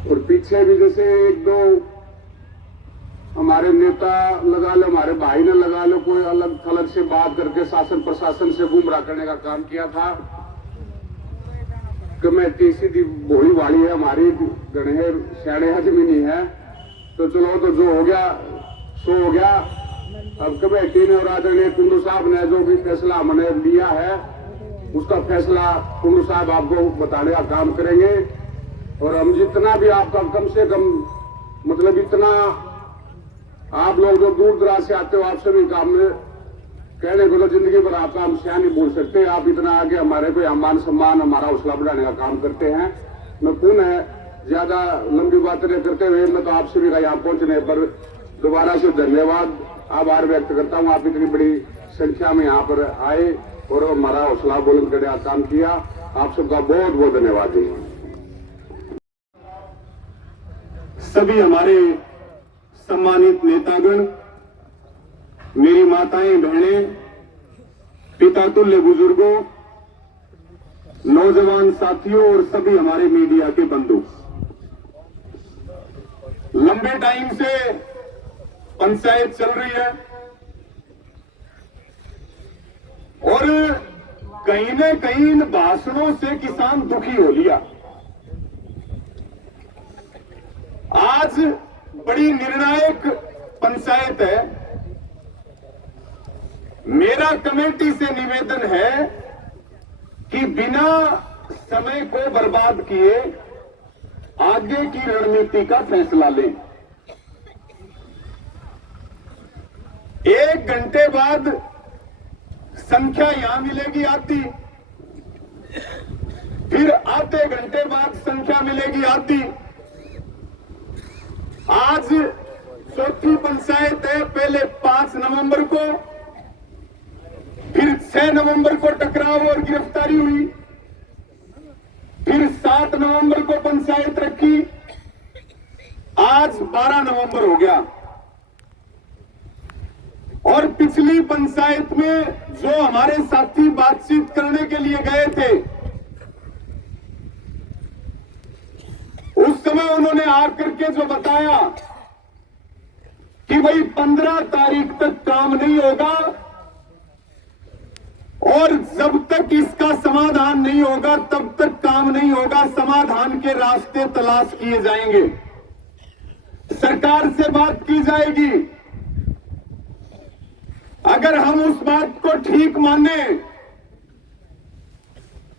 और पीछे भी जैसे एक दो हमारे नेता लगा लो, हमारे भाई ने लगा लो, कोई अलग थलग से बात करके शासन प्रशासन से गुमराह करने का काम किया था। कमेटी सीधी भोली वाली है हमारी, गणेर श्याणे जमीनी है, तो चलो तो जो हो गया सो हो गया। अब कमेटी ने और आदरणीय कुंडू साहब ने जो भी फैसला हमने लिया है उसका फैसला कुंडू साहब आपको बताने का काम करेंगे। और हम जितना भी आपका कम से कम मतलब इतना आप लोग जो दूर दराज से आते हो आप सभी काम में कहने को तो जिंदगी भर आपका हम क्या नहीं बोल सकते। आप इतना आगे हमारे को मान सम्मान हमारा हौसला बढ़ाने का काम करते हैं। मैं पुनः ज्यादा लंबी बातें नहीं करते हुए मैं तो आप सभी का यहाँ पहुंचने पर दोबारा से धन्यवाद आभार व्यक्त करता हूँ। आप इतनी बड़ी संख्या में यहाँ पर आए और हमारा हौसला बुलंद करने का काम किया। आप सबका बहुत बहुत धन्यवाद दूंगा। सभी हमारे सम्मानित नेतागण, मेरी माताएं बहनें, पिता तुल्य बुजुर्गों, नौजवान साथियों और सभी हमारे मीडिया के बंधु, लंबे टाइम से पंचायत चल रही है और कहीं न कहीं इन भाषणों से किसान दुखी हो लिया। आज बड़ी निर्णायक पंचायत है। मेरा कमेटी से निवेदन है कि बिना समय को बर्बाद किए आगे की रणनीति का फैसला लें। 1 घंटे बाद संख्या यहां मिलेगी आती, फिर आधे घंटे बाद संख्या मिलेगी आती। आज चौथी पंचायत है, पहले 5 नवंबर को, फिर 6 नवंबर को टकराव और गिरफ्तारी हुई, फिर 7 नवंबर को पंचायत रखी, आज 12 नवंबर हो गया। और पिछली पंचायत में जो हमारे साथी बातचीत करने के लिए गए थे उस समय उन्होंने आकर के जो बताया कि भाई 15 तारीख तक काम नहीं होगा और जब तक इसका समाधान नहीं होगा तब तक काम नहीं होगा, समाधान के रास्ते तलाश किए जाएंगे, सरकार से बात की जाएगी। अगर हम उस बात को ठीक माने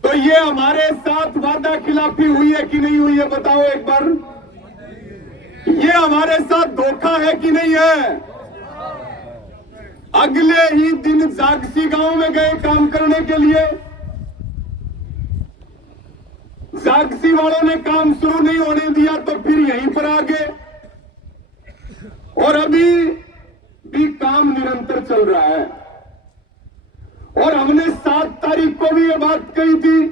तो ये हमारे साथ वादा खिलाफी हुई है कि नहीं हुई है, बताओ एक बार। ये हमारे साथ धोखा है कि नहीं है। अगले ही दिन जागसी गांव में गए काम करने के लिए, जागसी वालों ने काम शुरू नहीं होने दिया तो फिर यहीं पर आ गए और अभी भी काम निरंतर चल रहा है। और हमने 7 तारीख को भी ये बात कही थी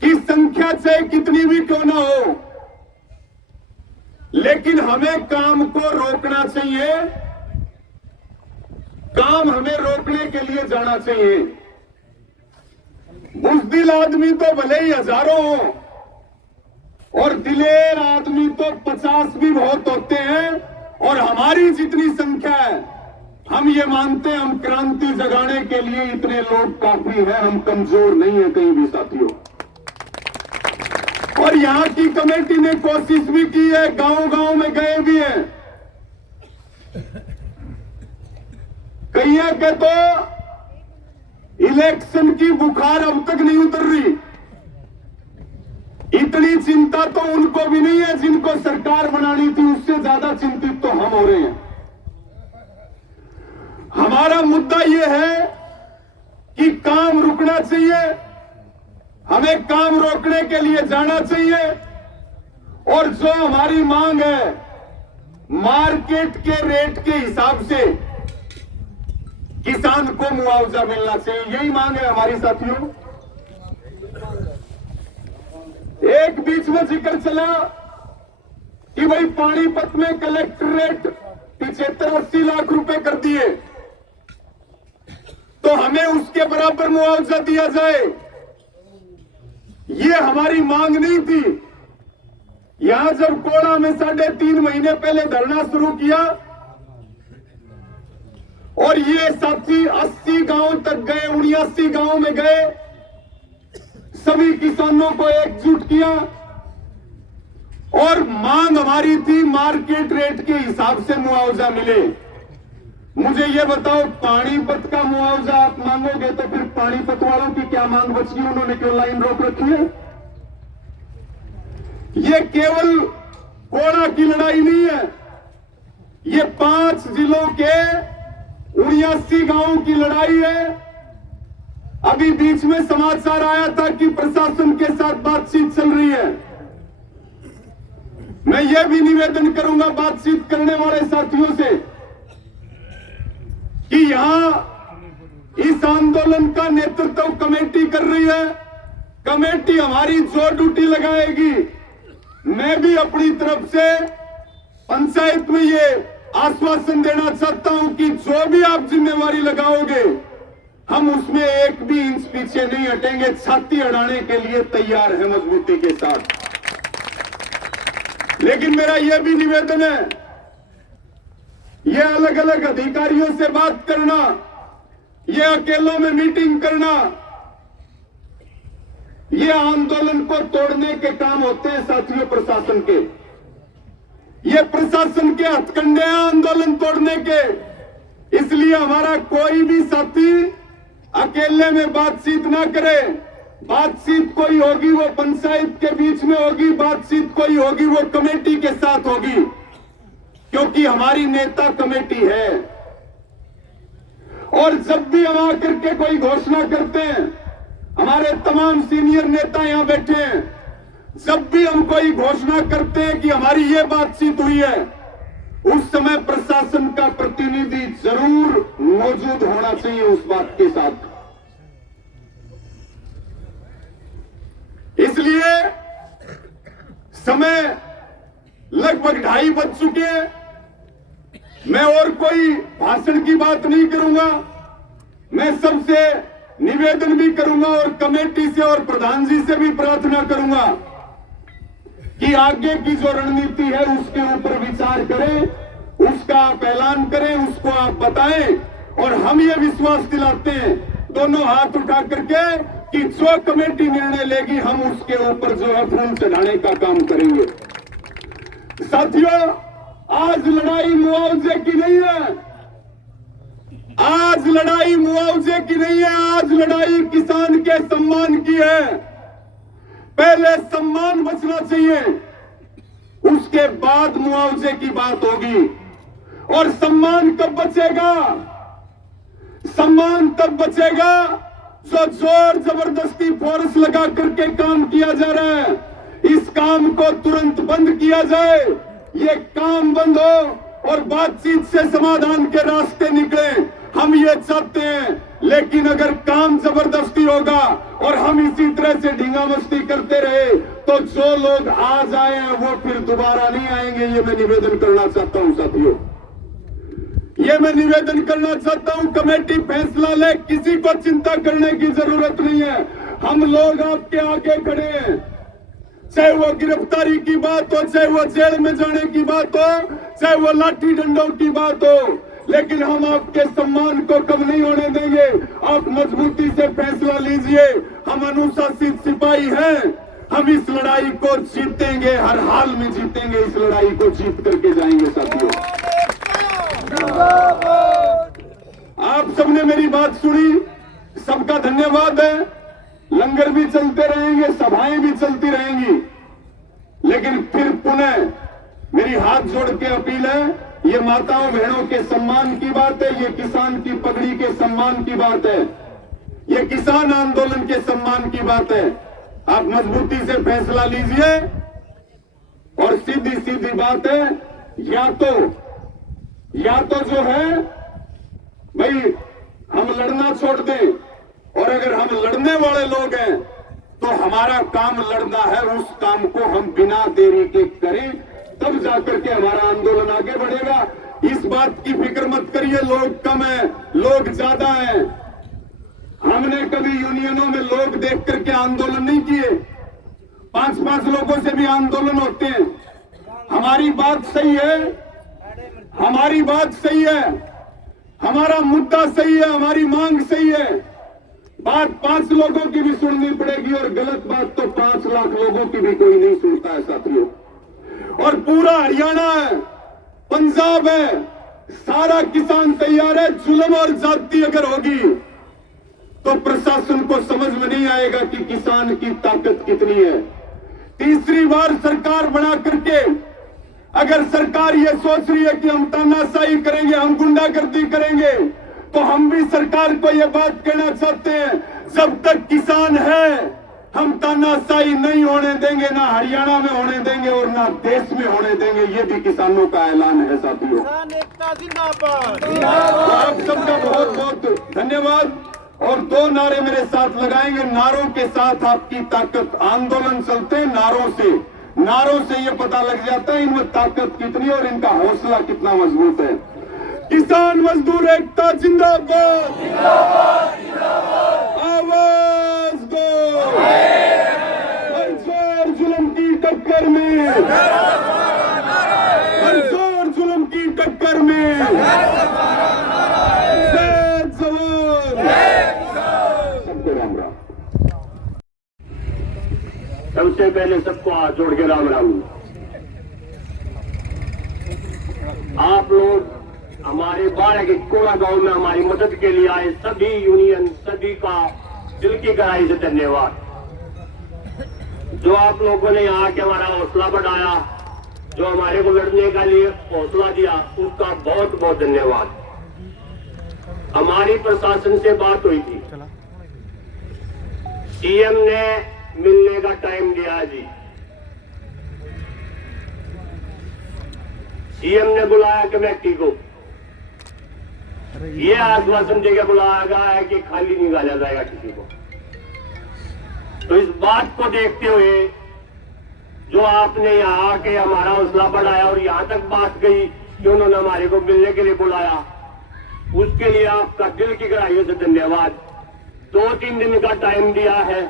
कि संख्या चाहे कितनी भी क्यों ना हो, लेकिन हमें काम को रोकना चाहिए, काम हमें रोकने के लिए जाना चाहिए। बुज़दिल आदमी तो भले ही हजारों हो और दिलेर आदमी तो 50 भी बहुत होते हैं। और हमारी जितनी संख्या है हम ये मानते हैं हम क्रांति जगाने के लिए इतने लोग काफी हैं, हम कमजोर नहीं है कहीं भी साथियों। और यहां की कमेटी ने कोशिश भी की है, गांव-गांव में गए भी हैं। कहिए के तो इलेक्शन की बुखार अब तक नहीं उतर रही। इतनी चिंता तो उनको भी नहीं है जिनको सरकार बनानी थी, उससे ज्यादा चिंतित तो हम हो रहे हैं। हमारा मुद्दा यह है कि काम रुकना चाहिए, हमें काम रोकने के लिए जाना चाहिए। और जो हमारी मांग है मार्केट के रेट के हिसाब से किसान को मुआवजा मिलना चाहिए, यही मांग है हमारी साथियों। एक बीच में जिक्र चला कि भाई पानीपत में कलेक्ट्रेट 75-80 लाख रुपए कर दिए तो हमें उसके बराबर मुआवजा दिया जाए। ये हमारी मांग नहीं थी। यहां जब कोड़ा में 3.5 महीने पहले धरना शुरू किया और ये साथी 80 गांव तक गए, 79 गांव में गए, सभी किसानों को एकजुट किया और मांग हमारी थी मार्केट रेट के हिसाब से मुआवजा मिले। मुझे ये बताओ, पानीपत का मुआवजा आप मांगोगे तो फिर पानीपत वालों की क्या मांग बच गई? उन्होंने क्यों लाइन रोक रखी है? ये केवल कोड़ा की लड़ाई नहीं है, ये 5 जिलों के 79 गांवों की लड़ाई है। अभी बीच में समाचार आया था कि प्रशासन के साथ बातचीत चल रही है। मैं ये भी निवेदन करूंगा बातचीत करने वाले साथियों से कि यहां इस आंदोलन का नेतृत्व कमेटी कर रही है। कमेटी हमारी जो ड्यूटी लगाएगी, मैं भी अपनी तरफ से पंचायत में ये आश्वासन देना चाहता हूं कि जो भी आप जिम्मेवारी लगाओगे, हम उसमें एक भी इंच पीछे नहीं हटेंगे, छाती अड़ाने के लिए तैयार है मजबूती के साथ। लेकिन मेरा यह भी निवेदन है, ये अलग अलग अधिकारियों से बात करना, ये अकेलों में मीटिंग करना, ये आंदोलन को तोड़ने के काम होते हैं साथियों प्रशासन के। ये प्रशासन के हथकंडे हैं आंदोलन तोड़ने के। इसलिए हमारा कोई भी साथी अकेले में बातचीत ना करे। बातचीत कोई होगी वो पंचायत के बीच में होगी, बातचीत कोई होगी वो कमेटी के साथ होगी, क्योंकि हमारी नेता कमेटी है। और जब भी हम आकर के कोई घोषणा करते हैं, हमारे तमाम सीनियर नेता यहां बैठे हैं, जब भी हम कोई घोषणा करते हैं कि हमारी ये बातचीत हुई है, उस समय प्रशासन का प्रतिनिधि जरूर मौजूद होना चाहिए उस बात के साथ। इसलिए समय लगभग 2:30 बज चुके हैं। मैं और कोई भाषण की बात नहीं करूंगा। मैं सबसे निवेदन भी करूंगा और कमेटी से और प्रधान जी से भी प्रार्थना करूंगा कि आगे की जो रणनीति है उसके ऊपर विचार करें, उसका आप ऐलान करें, उसको आप बताएं। और हम ये विश्वास दिलाते हैं दोनों हाथ उठा करके कि जो कमेटी निर्णय लेगी हम उसके ऊपर जो है फूल चढ़ाने का काम करेंगे। साथियों, आज लड़ाई मुआवजे की नहीं है, आज लड़ाई मुआवजे की नहीं है, आज लड़ाई किसान के सम्मान की है। पहले सम्मान बचना चाहिए, उसके बाद मुआवजे की बात होगी। और सम्मान कब बचेगा? सम्मान तब बचेगा जो जोर जबरदस्ती फोर्स लगा करके काम किया जा रहा है, इस काम को तुरंत बंद किया जाए। ये काम बंद हो और बातचीत से समाधान के रास्ते निकले, हम ये चाहते हैं। लेकिन अगर काम जबरदस्ती होगा और हम इसी तरह से ढींगा मस्ती करते रहे तो जो लोग आज आए हैं वो फिर दोबारा नहीं आएंगे। ये मैं निवेदन करना चाहता हूं साथियों, ये मैं निवेदन करना चाहता हूं। कमेटी फैसला ले, किसी को चिंता करने की जरूरत नहीं है। हम लोग आपके आगे खड़े हैं, चाहे वो गिरफ्तारी की बात हो, चाहे वो जेल में जाने की बात हो, चाहे वो लाठी डंडों की बात हो, लेकिन हम आपके सम्मान को कम नहीं होने देंगे। आप मजबूती से फैसला लीजिए। हम अनुशासित सिपाही हैं, हम इस लड़ाई को जीतेंगे, हर हाल में जीतेंगे। इस लड़ाई को जीत करके जाएंगे साथियों। आप सबने मेरी बात सुनी, सबका धन्यवाद है। लंगर भी चलते रहेंगे, सभाएं भी चलती रहेंगी, लेकिन फिर पुनः मेरी हाथ जोड़ के अपील है, ये माताओं बहनों के सम्मान की बात है, ये किसान की पगड़ी के सम्मान की बात है, ये किसान आंदोलन के सम्मान की बात है। आप मजबूती से फैसला लीजिए। और सीधी सीधी बात है, या तो जो है भाई हम लड़ना छोड़ दें, और अगर हम लड़ने वाले लोग हैं तो हमारा काम लड़ना है, उस काम को हम बिना देरी के करें, तब जाकर के हमारा आंदोलन आगे बढ़ेगा। इस बात की फिक्र मत करिए लोग कम है, लोग ज्यादा है। हमने कभी यूनियनों में लोग देख करके आंदोलन नहीं किए। 5-5 लोगों से भी आंदोलन होते हैं। हमारी बात सही है, हमारी बात सही है, हमारा मुद्दा सही है, हमारी मांग सही है। बात 5 लोगों की भी सुननी पड़ेगी और गलत बात तो 5 लाख लोगों की भी कोई नहीं सुनता है साथियों। और पूरा हरियाणा है, पंजाब है, सारा किसान तैयार है। जुल्म और जाति अगर होगी तो प्रशासन को समझ में नहीं आएगा कि किसान की ताकत कितनी है। तीसरी बार सरकार बना करके अगर सरकार ये सोच रही है कि हम तानाशाही करेंगे, हम गुंडागर्दी करेंगे, तो हम भी सरकार को ये बात कहना चाहते हैं, जब तक किसान है हम तानाशाही नहीं होने देंगे, ना हरियाणा में होने देंगे और ना देश में होने देंगे। ये भी किसानों का ऐलान है साथियों। तो आप सबका बहुत बहुत धन्यवाद। और 2 नारे मेरे साथ लगाएंगे। नारों के साथ आपकी ताकत। आंदोलन चलते नारों से, नारों से ये पता लग जाता है इनमें ताकत कितनी और इनका हौसला कितना मजबूत है। किसान मजदूर एकता जिंदाबाद, आवाज दो, मंसूर जुल्म की टक्कर में, मंसूर जुल्म की टक्कर में, जय जवान, सबको राम राम। सबसे पहले सबको हाथ जोड़ के राम राम। आप लोग हमारे बारह के कोड़ा गांव में हमारी मदद के लिए आए, सभी यूनियन, सभी का दिल की गहराई से धन्यवाद। जो आप लोगों ने यहाँ के हमारा हौसला बढ़ाया, जो हमारे को लड़ने का लिए हौसला दिया, उसका बहुत बहुत धन्यवाद। हमारी प्रशासन से बात हुई थी, सीएम ने मिलने का टाइम दिया जी। सीएम ने बुलाया कमेटी को, ये आश्वासन देकर बुलाया गया है कि खाली नहीं निकाला जाएगा किसी को। तो इस बात को देखते हुए जो आपने यहाँ आके हमारा हौसला बढ़ाया और यहाँ तक बात गई कि उन्होंने हमारे को मिलने के लिए बुलाया, उसके लिए आपका दिल की गहराइयों से धन्यवाद। 2-3 दिन का टाइम दिया है।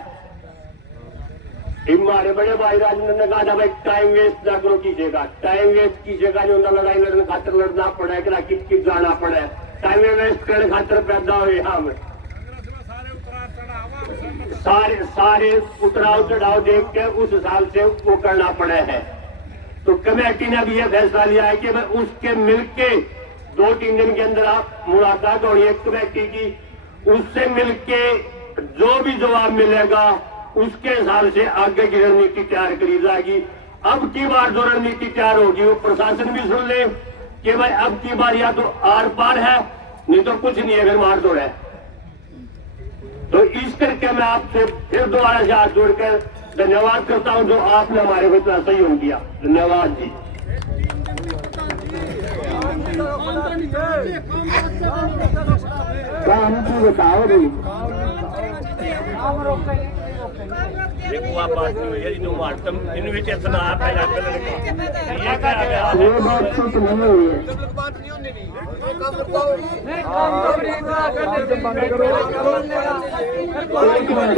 हमारे बड़े भाई राजेंद्र ने कहा था भाई टाइम वेस्ट ना करो कीजिएगा, टाइम वेस्ट कीजिएगा जो लड़ाई लड़ने खातर लड़ना पड़े कि किट जाना पड़े, टाइम वेस्ट करने खातर पैदा हुए हम सारे उतराव चढ़ाव देख के उस हिसाब से वो करना पड़े है। तो कमेटी ने भी यह फैसला लिया है कि भाई उसके मिलके 2-3 दिन के अंदर आप मुलाकात हो रही है कमेटी की, उससे मिलके जो भी जवाब मिलेगा उसके हिसाब से आगे की रणनीति तैयार करी जाएगी। अब की बार जो रणनीति तैयार होगी वो प्रशासन भी सुन ले कि भाई अब की बार या तो आर पार है, नहीं तो कुछ नहीं है, फिर मार दो है। तो इस करके मैं आपसे फिर दोबारा से हाथ जोड़कर धन्यवाद करता हूं जो आपने हमारे को इतना सहयोग किया। धन्यवाद जी। बताओ भाई, देखो आप बात नहीं हुई है, इन्विटेशन आप है ये ये बात तो नहीं हुई है। एक मिनट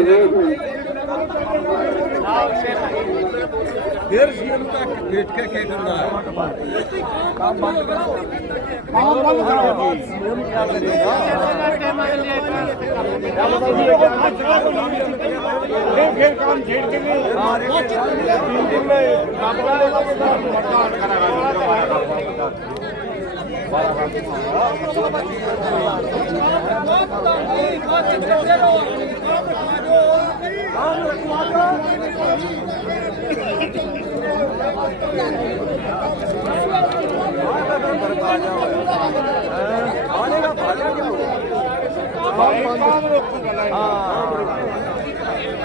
फिर सीएम का गेट का क्या करना है? काम बंद करो, काम बंद करो। सीएम क्या करेगा? फिर काम छेड़ के लिए 3 दिन में मतदान कराएगा।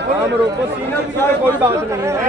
काम रोको, कोई बात नहीं है।